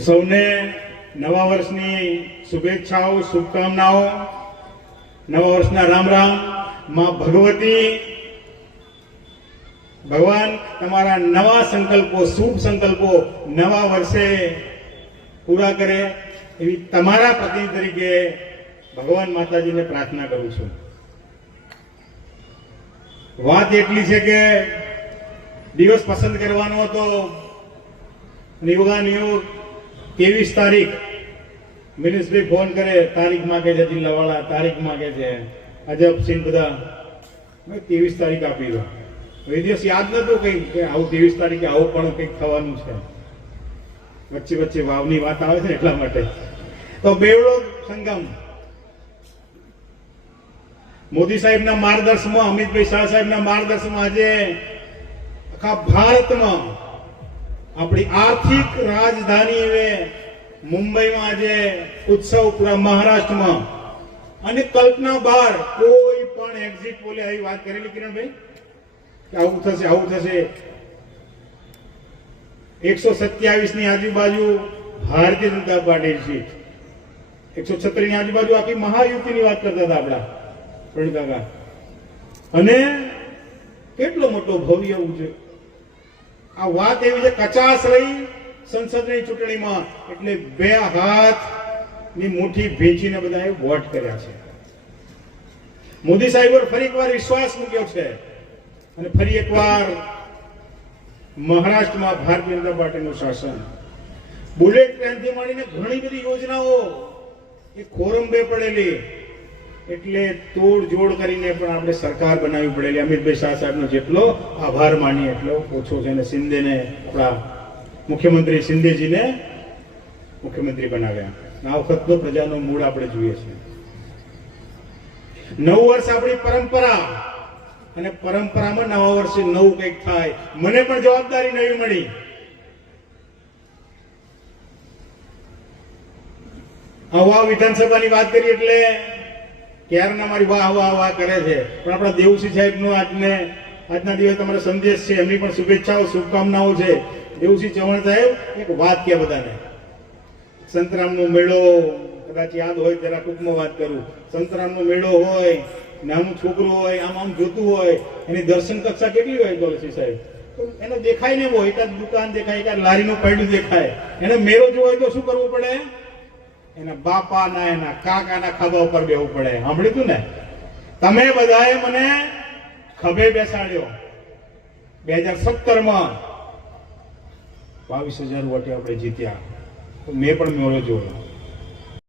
સૌને નવા વર્ષની શુભેચ્છાઓ, શુભકામનાઓ, નવા વર્ષના રામ રામ. માં ભગવતી, ભગવાન તમારા નવા સંકલ્પો, શુભ સંકલ્પો નવા વર્ષે પૂરા કરે એવી તમારા પતિ તરીકે ભગવાન માતાજીને પ્રાર્થના કરું છું. વાત એટલી છે કે દિવસ પસંદ કરવાનો હતો, નિયોગ 23 તારીખ. મિનિસ્ટ્રી ફોન કરે, તારીખ માંગે છે, જિલ્લાવાળા તારીખ માંગે છે, અજબ સીન બધા. 23 તારીખ આપી દો. એ દિવસ યાદ નતું કઈ કે આવું 23 તારીખે આવું પણ કંઈક થવાનું છે. વચ્ચે વચ્ચે વાવની વાત આવે છે એટલા માટે. તો બેવડો સંગમ મોદી સાહેબના માર્ગદર્શનમાં, અમિતભાઈ શાહ સાહેબના માર્ગદર્શનમાં આજે આખા ભારતમાં આપણી આર્થિક રાજધાની હવે મુંબઈમાં આજે ઉત્સવ, પૂરા મહારાષ્ટ્રમાં, અને કલ્પના બહાર કોઈ પણ એક્ઝિટ પોલે આવી વાત કરેલી કિરણભાઈ કે આવું થશે, આવું થશે. 127 ની આજુબાજુ ભારતીય જનતા પાર્ટી સીટ, 136 ની આજુબાજુ આખી મહાયુતિની વાત કરતા હતા આપણા પ્રવીણ કાકા. અને કેટલો મોટો ભવ્ય છે આ વાત. એવી છે કચાશ રહી સંસદની ચૂંટણીમાં, એટલે 2 હાથની મુઠ્ઠી ભેંચીને બધાએ વોટ કર્યા છે. મોદી સાહેબ પર ફરી એકવાર વિશ્વાસ મૂક્યો છે, અને ફરી એકવાર મહારાષ્ટ્રમાં ભારતીય જનતા પાર્ટીનું શાસન. બુલેટ ટ્રેનથી માંડીને ઘણી બધી યોજનાઓ એ ખોરંબે પડેલી, એટલે તોડ જોડ કરીને પણ આપણે સરકાર બનાવવી પડેલી. અમિતભાઈ શાહ સાહેબનો જેટલો આભાર માનીએ એટલો ઓછો છે. અને શિંદેને, આપણા મુખ્યમંત્રી શિંદેજીને મુખ્યમંત્રી બનાવ્યા. આ વખતનો પ્રજાનો મૂળ આપણે જોઈએ છે. 9 વર્ષ આપણી પરંપરા, અને પરંપરામાં નવા વર્ષે નવું કંઈક થાય. મને પણ જવાબદારી નવી મળી. આવા વિધાનસભાની વાત કરી એટલે ક્યારના મારી વાહ વાહ વાહ કરે છે, પણ આપણા દેવસિંહ સાહેબનો આજના દિવસે તમારો સંદેશ છે, એમની પણ શુભેચ્છાઓ, શુભકામનાઓ છે. દેવસિંહ ચૌહાણ સાહેબ એક વાત કે બધાને, સંતરામનો મેળો, કદાચ યાદ હોય જરા ટૂંકમાં વાત કરું. સંતરામનો મેળો હોય, નાનું છોકરું હોય, આમ જોતું હોય, એની દર્શન કક્ષા કેટલી હોય દેવસિંહ સાહેબ? તો એને દેખાય ને, એવો એકાદ દુકાન દેખાય, એકાદ લારીનું પૈડું દેખાય. એને મેળો જોવો હોય તો શું કરવું પડે? એના બાપાના, એના કાકાના ખભા ઉપર બેવું પડે. સાંભળ્યું તું ને? તમે બધાએ મને ખભે બેસાડ્યો 2017માં. 22,000 વોટે આપણે જીત્યા. મેં પણ મેળો જોયો.